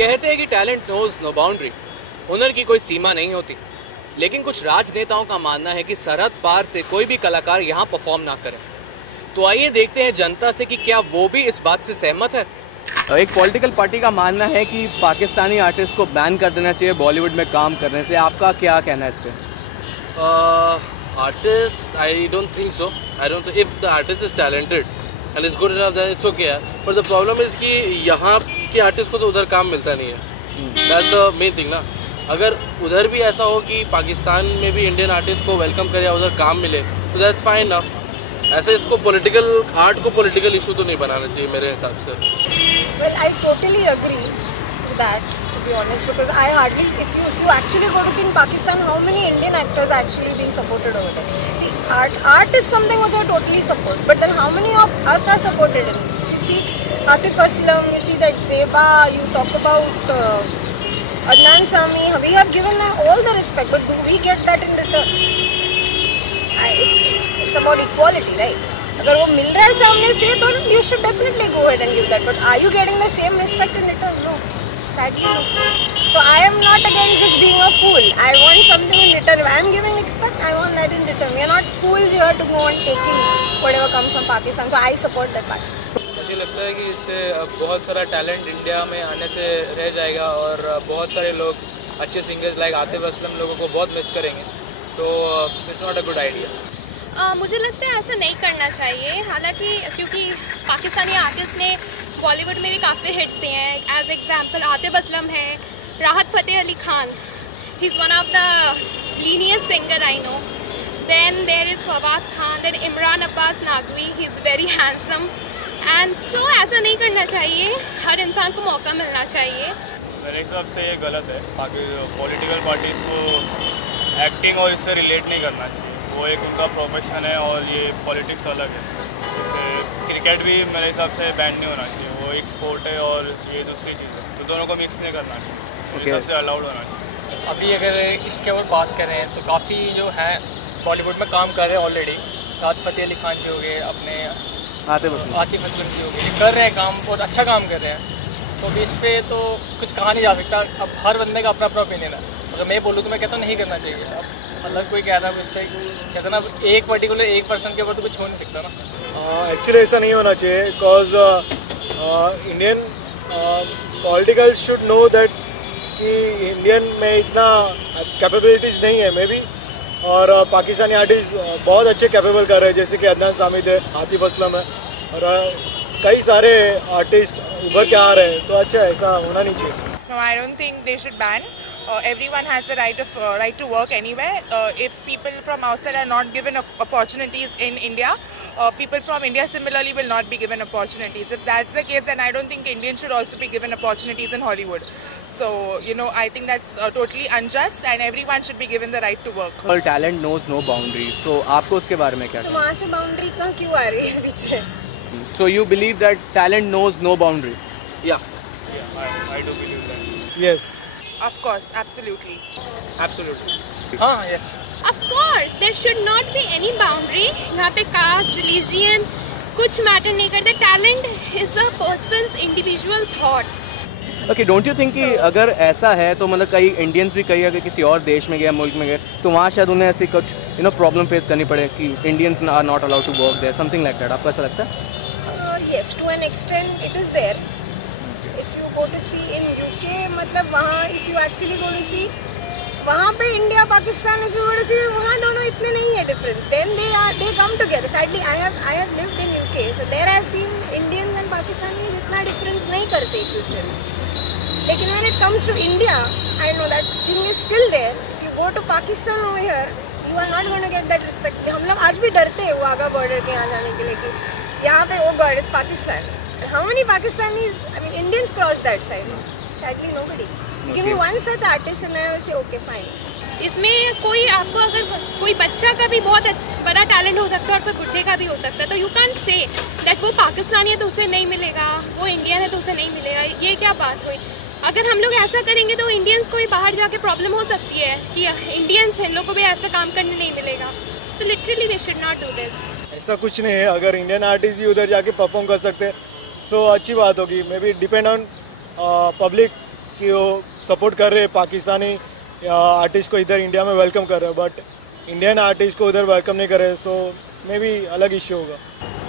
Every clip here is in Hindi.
कहते हैं कि टैलेंट नोज नो बाउंड्री, हुनर की कोई सीमा नहीं होती। लेकिन कुछ राजनेताओं का मानना है कि सरहद पार से कोई भी कलाकार यहाँ परफॉर्म ना करे। तो आइए देखते हैं जनता से कि क्या वो भी इस बात से सहमत है। एक पॉलिटिकल पार्टी का मानना है कि पाकिस्तानी आर्टिस्ट को बैन कर देना चाहिए बॉलीवुड में काम करने से। आपका क्या कहना है इस पर? Artist, I don't think so. I don't think if the artist is talented and is good enough, then it's okay. But the problem is कि यहाँ के artist को तो उधर काम मिलता नहीं है. That's the main thing ना. अगर उधर भी ऐसा हो कि पाकिस्तान में भी इंडियन आर्टिस्ट को वेलकम करे या उधर काम मिले, तो that's fine enough. ऐसे इसको पॉलिटिकल आर्ट को पॉलिटिकल इशू तो नहीं बनाना चाहिए मेरे हिसाब से. Well, I totally agree with that, to be honest, because I hardly, if you actually go to see in Pakistan, how many Indian actors are actually being supported over there? See, art is something which I totally support, but then how many of us are supported in it? You see Atif Aslam, you see that Zeba, you talk about Adnan Sami, we have given them all the respect, but do we get that in return? It's about equality, right? अगर वो मिल रहा है सामने से तो you should definitely go ahead and give that, but are you getting the same respect in return? No, sadly no. So I am not again just being a fool. I want something in return. If I am giving respect, I want that in return. We are not fools here to go on taking whatever comes from Pakistan. So I support that part. मुझे लगता है कि इससे बहुत सारा टैलेंट इंडिया में आने से रह जाएगा और बहुत सारे लोग अच्छे सिंगर्स लाइक आतिफ असलम लोगों को बहुत मिस करेंगे, तो it's not a good idea. मुझे लगता है ऐसा नहीं करना चाहिए, हालांकि क्योंकि पाकिस्तानी आर्टिस्ट ने बॉलीवुड में भी काफ़ी हिट्स दिए हैं। एज एग्जांपल आतिफ असलम है, Rahat Fateh Ali Khan, he is one of the leanest singer I know. Then there is Fawad Khan, then Imran Abbas Naqvi, he is very handsome. And so ऐसा नहीं करना चाहिए, हर इंसान को मौका मिलना चाहिए। मेरे हिसाब से ये गलत है। बाकी पॉलिटिकल पार्टीज़ को एक्टिंग और इससे रिलेट नहीं करना चाहिए, वो एक उनका प्रोफेशन है और ये पॉलिटिक्स अलग है। जैसे क्रिकेट भी मेरे हिसाब से बैन नहीं होना चाहिए, वो एक स्पोर्ट है और ये दूसरी चीज़ है, तो दोनों को मिक्स नहीं करना चाहिए, मेरे हिसाब से अलाउड होना चाहिए। अभी अगर इसके और बात करें तो काफ़ी जो हैं बॉलीवुड में काम कर रहे हैं ऑलरेडी। राहत फ़तेह अली खान जी हो गए, अपने आतिफ असलम जी हो गए, ये कर रहे हैं काम, बहुत अच्छा काम कर रहे हैं। तो अभी इस पर तो कुछ कहा नहीं जा सकता। अब हर बंदे का अपना अपना ओपिनियन है। अगर मैं बोलूँ तो मैं कहता हूँ नहीं करना चाहिए। अब मतलब कोई कहता है उस पर कहता ना, एक पर्टिकुलर एक पर्सन के ऊपर तो कुछ हो नहीं सकता ना। एक्चुअली ऐसा नहीं होना चाहिए, because Indian political should know that कि इंडियन में इतना कैपेबिलिटीज़ नहीं है मे बी, और पाकिस्तानी आर्टिस्ट बहुत अच्छे कैपेबल कर रहे हैं, जैसे कि अदनान सामिद है, आतिफ असलम है, और कई सारे आर्टिस्ट उभर के आ रहे हैं, तो अच्छा ऐसा होना नहीं चाहिए। No, I don't think they should ban. Everyone has the right to work anywhere. If people from outside are not given opportunities in India, people from India similarly will not be given opportunities. If that's the case, then I don't think Indians should also be given opportunities in Hollywood. So, I think that's totally unjust, and everyone should be given the right to work. Well, talent knows no boundary. So, आपको उसके बारे में क्या? So वहाँ से boundary कहाँ क्यों आ रही है पीछे? So you believe that talent knows no boundary? Yeah. I do believe that. Yes. Of course, absolutely. Absolutely. हाँ, yes. Of course, there should not be any boundary. यहाँ पे कास्ट, रिलीजियन कुछ मैटर नहीं करता। Talent is a person's individual thought. Okay, don't you think कि अगर ऐसा है तो मतलब कई इंडियंस भी कई अगर किसी और देश में गए, मुल्क में गए, तो वहाँ शायद उन्हें ऐसी कुछ प्रॉब्लम फेस करनी पड़े कि Indians are not allowed to work there, something like that. आपको ऐसा लगता है? Yes, to an extent it is there. If you go to see in UK, मतलब वहाँ if you actually go to see, वहाँ पे India Pakistan if you go to see, वहाँ दोनों इतने नहीं है difference. Then they come together. Sadly, I have lived in UK, so there I have seen Indians and Pakistanis इतना difference नहीं करते एक दूसरे में. लेकिन when it comes to India, I know that thing is still there. If you go to Pakistan over here, you are not going to get that respect. हम लोग आज भी डरते हैं वाघा बॉर्डर के यहाँ जाने के लिए कि यहाँ पे oh God, it's Pakistan. And how many Pakistanis, Indians cross that side? Sadly, nobody. Give me one such artist and I will say, okay, fine. इसमें कोई आपको अगर कोई बच्चा का भी बहुत बड़ा टैलेंट हो सकता है और कोई बुढ़े का भी हो सकता है, तो यू कैन से दैट वो पाकिस्तानी है तो उसे नहीं मिलेगा, वो इंडियन है तो उसे नहीं मिलेगा। ये क्या बात हुई? अगर हम लोग ऐसा करेंगे तो इंडियंस को भी बाहर जाके प्रॉब्लम हो सकती है कि इंडियंस हैं, इन लोगों को भी ऐसा काम करने नहीं मिलेगा। So literally they should not do this. ऐसा कुछ नहीं है, अगर इंडियन आर्टिस्ट भी उधर जाके परफॉर्म कर सकते हैं सो अच्छी बात होगी। May be depend on public कि वो सपोर्ट कर रहे हैं पाकिस्तानी आर्टिस्ट को इधर इंडिया में वेलकम कर रहे हैं, बट इंडियन आर्टिस्ट को उधर वेलकम नहीं कर रहे, सो मे बी अलग इश्यू होगा.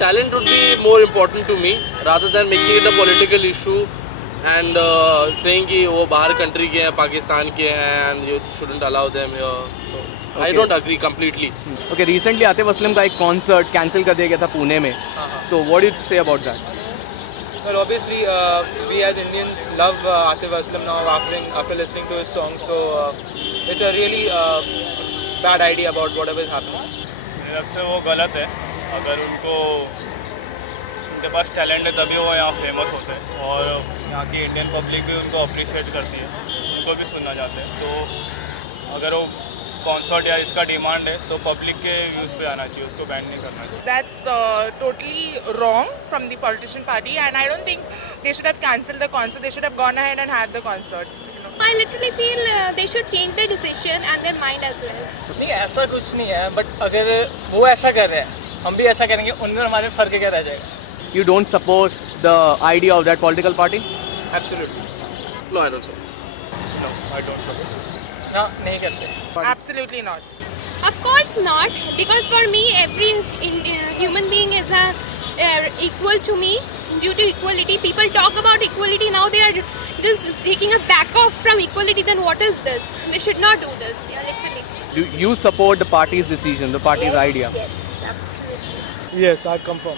Talent would be more important to me rather than making it a political issue and saying कि वो बाहर कंट्री के हैं, पाकिस्तान के हैं and you shouldn't allow them here. So, I don't agree completely. Okay, recently Atif Aslam का एक कॉन्सर्ट कैंसिल कर दिया गया था पुणे में, तो what do you say about that? Well, obviously, we as Indians love Atif Aslam now after listening to his song. So it's a really bad idea about whatever is happening. मेरे हिसाब से वो गलत है. अगर उनके पास टैलेंट है तभी वो यहाँ फेमस होते हैं और यहाँ की इंडियन पब्लिक भी उनको अप्रिशिएट करती है, उनको भी सुनना चाहते हैं. तो अगर वो कॉन्सर्ट या इसका डिमांड है तो पब्लिक के व्यूज़ पे आना चाहिए, उसको बैन नहीं करना चाहिए. That's totally wrong from the politician party, and I don't think they should have cancelled the concert. They should have gone ahead and had the concert. I literally feel they should change their decision and their mind as well. नहीं, ऐसा कुछ नहीं है, बट अगर वो ऐसा कर रहे हैं हम भी ऐसा करेंगे, उनमें हमारे फर्क क्या रह जाएगा. You don't support the idea of that political party? Absolutely. No, I don't support. No, I don't support. ना, नहीं करते. Absolutely not. Of course not, because for me every human being is equal to me. Due to equality, people talk about equality, now they are just taking a back off from equality. Then what is this? They should not do this. Yeah, literally. Do you support the party's decision, the party's idea? Yes, absolutely. Yes, I confirm.